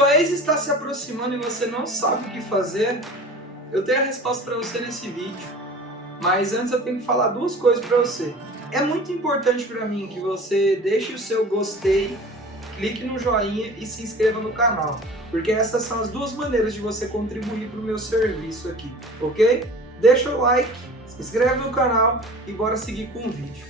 Sua ex está se aproximando e você não sabe o que fazer? Eu tenho a resposta para você nesse vídeo, mas antes eu tenho que falar duas coisas para você. É muito importante para mim que você deixe o seu gostei, clique no joinha e se inscreva no canal, porque essas são as duas maneiras de você contribuir para o meu serviço aqui, ok? Deixa o like, se inscreve no canal e bora seguir com o vídeo.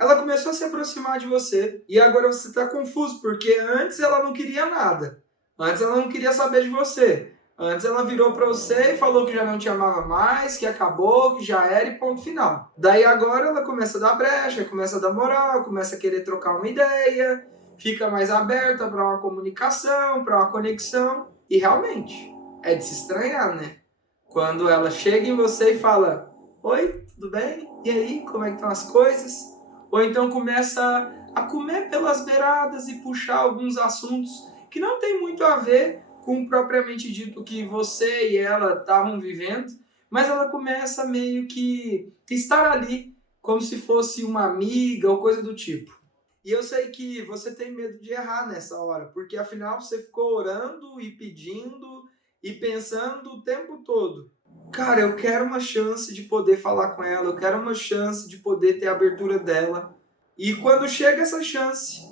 Ela começou a se aproximar de você e agora você está confuso, porque antes ela não queria nada. Antes ela não queria saber de você. Antes ela virou para você e falou que já não te amava mais, que acabou, que já era e ponto final. Daí agora ela começa a dar brecha, começa a dar moral, começa a querer trocar uma ideia, fica mais aberta para uma comunicação, para uma conexão. E realmente, é de se estranhar, né? Quando ela chega em você e fala: "Oi, tudo bem? E aí, como é que estão as coisas?" Ou então começa a comer pelas beiradas e puxar alguns assuntos que não tem muito a ver com propriamente dito que você e ela estavam vivendo, mas ela começa meio que estar ali como se fosse uma amiga ou coisa do tipo. E eu sei que você tem medo de errar nessa hora, porque afinal você ficou orando e pedindo e pensando o tempo todo: "Cara, eu quero uma chance de poder falar com ela, eu quero uma chance de poder ter a abertura dela." E quando chega essa chance,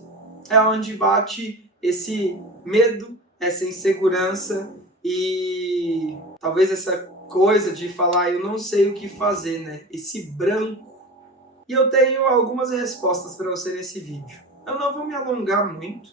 é onde bate esse medo, essa insegurança e talvez essa coisa de falar: "Eu não sei o que fazer", né? Esse branco. E eu tenho algumas respostas para você nesse vídeo. Eu não vou me alongar muito,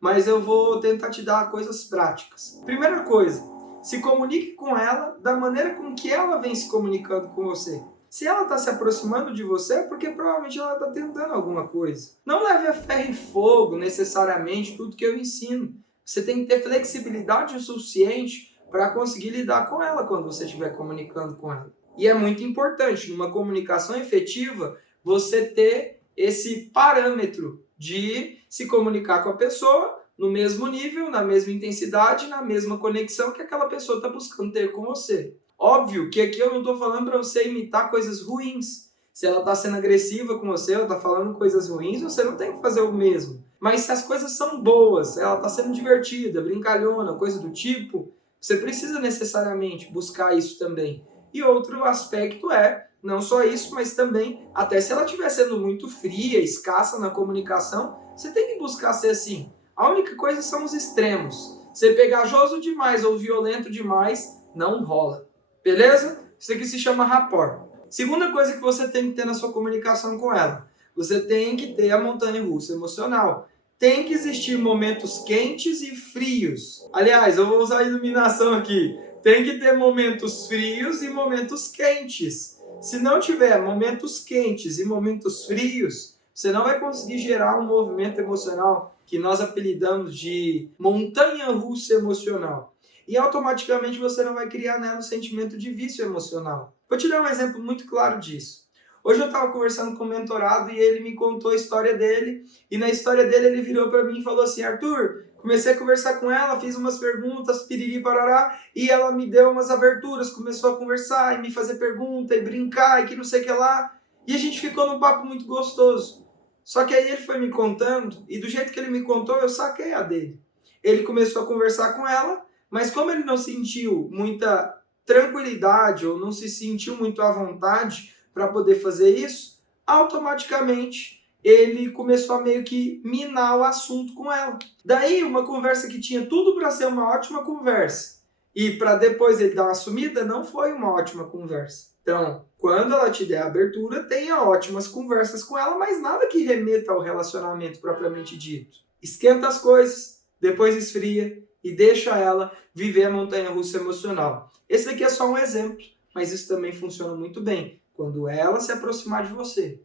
mas eu vou tentar te dar coisas práticas. Primeira coisa, se comunique com ela da maneira com que ela vem se comunicando com você. Se ela está se aproximando de você, é porque provavelmente ela está tentando alguma coisa. Não leve a ferro e fogo necessariamente tudo que eu ensino. Você tem que ter flexibilidade o suficiente para conseguir lidar com ela quando você estiver comunicando com ela. E é muito importante, numa comunicação efetiva, você ter esse parâmetro de se comunicar com a pessoa no mesmo nível, na mesma intensidade, na mesma conexão que aquela pessoa está buscando ter com você. Óbvio que aqui eu não estou falando para você imitar coisas ruins. Se ela está sendo agressiva com você, ela está falando coisas ruins, você não tem que fazer o mesmo. Mas se as coisas são boas, ela está sendo divertida, brincalhona, coisa do tipo, você precisa necessariamente buscar isso também. E outro aspecto é, não só isso, mas também, até se ela estiver sendo muito fria, escassa na comunicação, você tem que buscar ser assim. A única coisa são os extremos. Ser pegajoso demais ou violento demais, não rola. Beleza? Isso aqui se chama rapport. Segunda coisa que você tem que ter na sua comunicação com ela. Você tem que ter a montanha-russa emocional. Tem que existir momentos quentes e frios. Aliás, eu vou usar a iluminação aqui. Tem que ter momentos frios e momentos quentes. Se não tiver momentos quentes e momentos frios, você não vai conseguir gerar um movimento emocional que nós apelidamos de montanha-russa emocional. E automaticamente você não vai criar nela um sentimento de vício emocional. Vou te dar um exemplo muito claro disso. Hoje eu estava conversando com um mentorado e ele me contou a história dele. E na história dele ele virou para mim e falou assim: "Arthur, comecei a conversar com ela, fiz umas perguntas, piriri parará, e ela me deu umas aberturas, começou a conversar e me fazer pergunta e brincar e que não sei o que lá. E a gente ficou num papo muito gostoso. Só que aí ele foi me contando e do jeito que ele me contou eu saquei a dele. Ele começou a conversar com ela, mas como ele não sentiu muita tranquilidade ou não se sentiu muito à vontade para poder fazer isso, automaticamente ele começou a meio que minar o assunto com ela. Daí uma conversa que tinha tudo para ser uma ótima conversa e para depois ele dar uma sumida, não foi uma ótima conversa. Então, quando ela te der a abertura, tenha ótimas conversas com ela, mas nada que remeta ao relacionamento propriamente dito. Esquenta as coisas, depois esfria e deixa ela viver a montanha-russa emocional. Esse aqui é só um exemplo, mas isso também funciona muito bem quando ela se aproximar de você.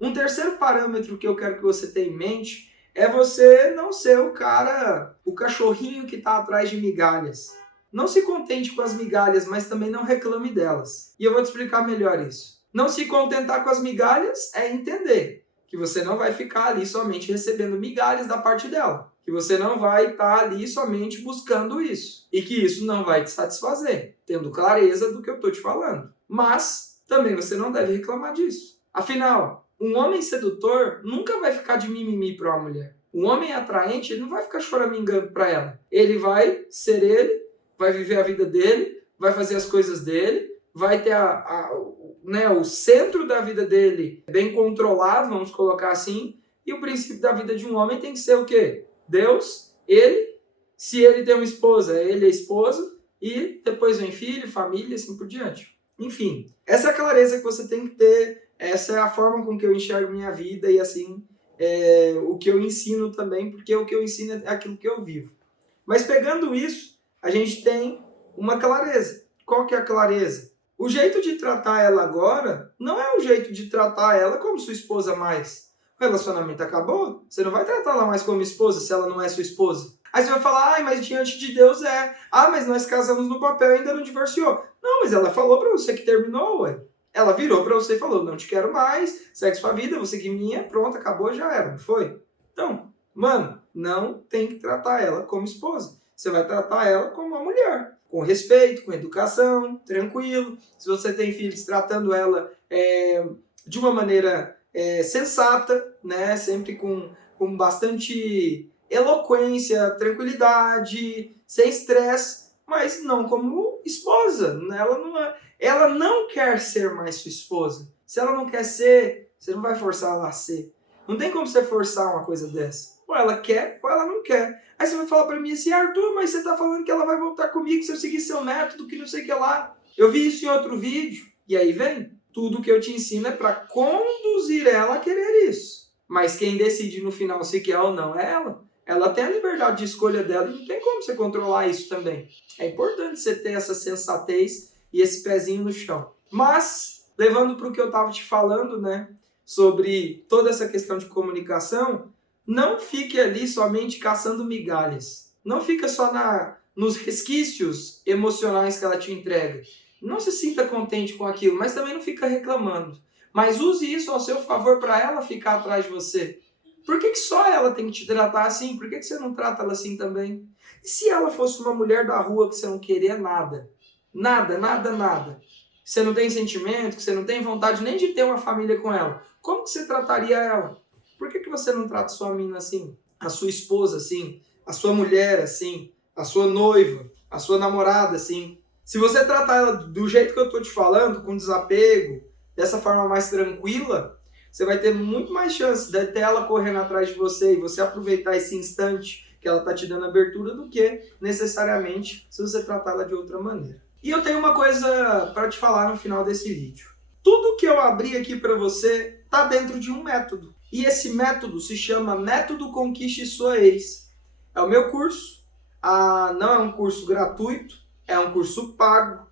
Um terceiro parâmetro que eu quero que você tenha em mente é você não ser o cara, o cachorrinho que está atrás de migalhas. Não se contente com as migalhas, mas também não reclame delas. E eu vou te explicar melhor isso. Não se contentar com as migalhas é entender que você não vai ficar ali somente recebendo migalhas da parte dela. que você não vai estar ali somente buscando isso e que isso não vai te satisfazer, tendo clareza do que eu estou te falando. Mas também você não deve reclamar disso. Afinal, um homem sedutor nunca vai ficar de mimimi para uma mulher. Um homem atraente, ele não vai ficar choramingando para ela. Ele vai ser ele, vai viver a vida dele, vai fazer as coisas dele, vai ter o centro da vida dele bem controlado, vamos colocar assim, e o princípio da vida de um homem tem que ser o quê? Deus, ele, se ele tem uma esposa, ele é a esposa, e depois vem filho, família, assim por diante. Enfim, essa é a clareza que você tem que ter, essa é a forma com que eu enxergo minha vida e assim, o que eu ensino também, porque o que eu ensino é aquilo que eu vivo. Mas pegando isso, a gente tem uma clareza. Qual que é a clareza? O jeito de tratar ela agora não é o jeito de tratar ela como sua esposa mais. O relacionamento acabou, você não vai tratar ela mais como esposa se ela não é sua esposa. Aí você vai falar, mas diante de Deus é. Mas nós casamos no papel e ainda não divorciou. Não, mas ela falou pra você que terminou, ué. Ela virou pra você e falou, não te quero mais, segue sua vida, você que minha, pronto, acabou, já era, não foi? Então, mano, não tem que tratar ela como esposa. Você vai tratar ela como uma mulher, com respeito, com educação, tranquilo. Se você tem filhos, tratando ela de uma maneira sensata, né? Sempre com bastante eloquência, tranquilidade, sem estresse, mas não como esposa. Ela não quer ser mais sua esposa. Se ela não quer ser, você não vai forçar ela a ser. Não tem como você forçar uma coisa dessa. Ou ela quer, ou ela não quer. Aí você vai falar pra mim assim, Arthur, mas você tá falando que ela vai voltar comigo se eu seguir seu método, que não sei o que lá. Eu vi isso em outro vídeo. E aí vem, tudo que eu te ensino é pra conduzir ela a querer isso. Mas quem decide no final se quer ou não é ela. Ela tem a liberdade de escolha dela e não tem como você controlar isso também. É importante você ter essa sensatez e esse pezinho no chão. Mas, levando para o que eu estava te falando, né, sobre toda essa questão de comunicação, não fique ali somente caçando migalhas. Não fica só nos resquícios emocionais que ela te entrega. Não se sinta contente com aquilo, mas também não fica reclamando. Mas use isso ao seu favor para ela ficar atrás de você. Por que só ela tem que te tratar assim? Por que você não trata ela assim também? E se ela fosse uma mulher da rua que você não queria nada? Nada, nada, nada. Você não tem sentimento, que você não tem vontade nem de ter uma família com ela. Como que você trataria ela? Por que você não trata sua mina assim? A sua esposa assim? A sua mulher assim? A sua noiva? A sua namorada assim? Se você tratar ela do jeito que eu tô te falando, com desapego, dessa forma mais tranquila, você vai ter muito mais chance de ter ela correndo atrás de você e você aproveitar esse instante que ela tá te dando abertura do que necessariamente se você tratar ela de outra maneira. E eu tenho uma coisa para te falar no final desse vídeo. Tudo que eu abri aqui para você tá dentro de um método. E esse método se chama Método Conquiste Sua Ex. É o meu curso. Não é um curso gratuito, é um curso pago,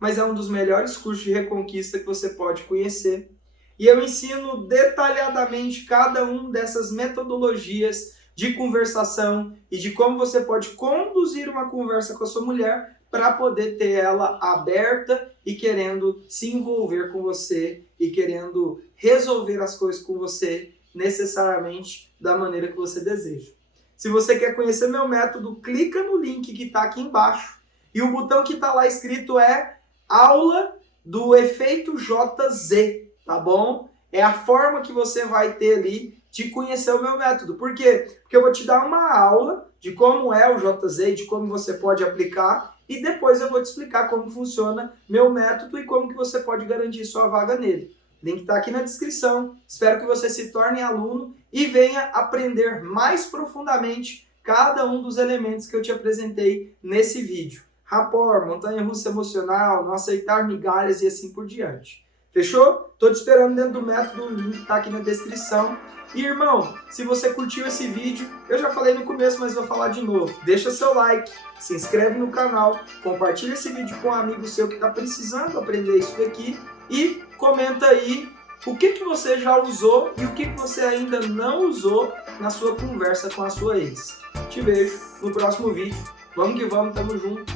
mas é um dos melhores cursos de reconquista que você pode conhecer. E eu ensino detalhadamente cada uma dessas metodologias de conversação e de como você pode conduzir uma conversa com a sua mulher para poder ter ela aberta e querendo se envolver com você e querendo resolver as coisas com você necessariamente da maneira que você deseja. Se você quer conhecer meu método, clica no link que está aqui embaixo e o botão que está lá escrito é Aula do Efeito JZ. Tá bom? É a forma que você vai ter ali de conhecer o meu método. Por quê? Porque eu vou te dar uma aula de como é o JZ, de como você pode aplicar, e depois eu vou te explicar como funciona meu método e como que você pode garantir sua vaga nele. O link está aqui na descrição. Espero que você se torne aluno e venha aprender mais profundamente cada um dos elementos que eu te apresentei nesse vídeo. Rapport, montanha-russa emocional, não aceitar migalhas e assim por diante. Fechou? Tô te esperando dentro do método, o link tá aqui na descrição. E irmão, se você curtiu esse vídeo, eu já falei no começo, mas vou falar de novo. Deixa seu like, se inscreve no canal, compartilha esse vídeo com um amigo seu que tá precisando aprender isso daqui e comenta aí o que você já usou e o que você ainda não usou na sua conversa com a sua ex. Te vejo no próximo vídeo. Vamos que vamos, tamo junto.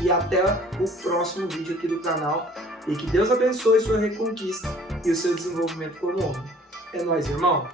E até o próximo vídeo aqui do canal. E que Deus abençoe sua reconquista e o seu desenvolvimento como homem. É nóis, irmão!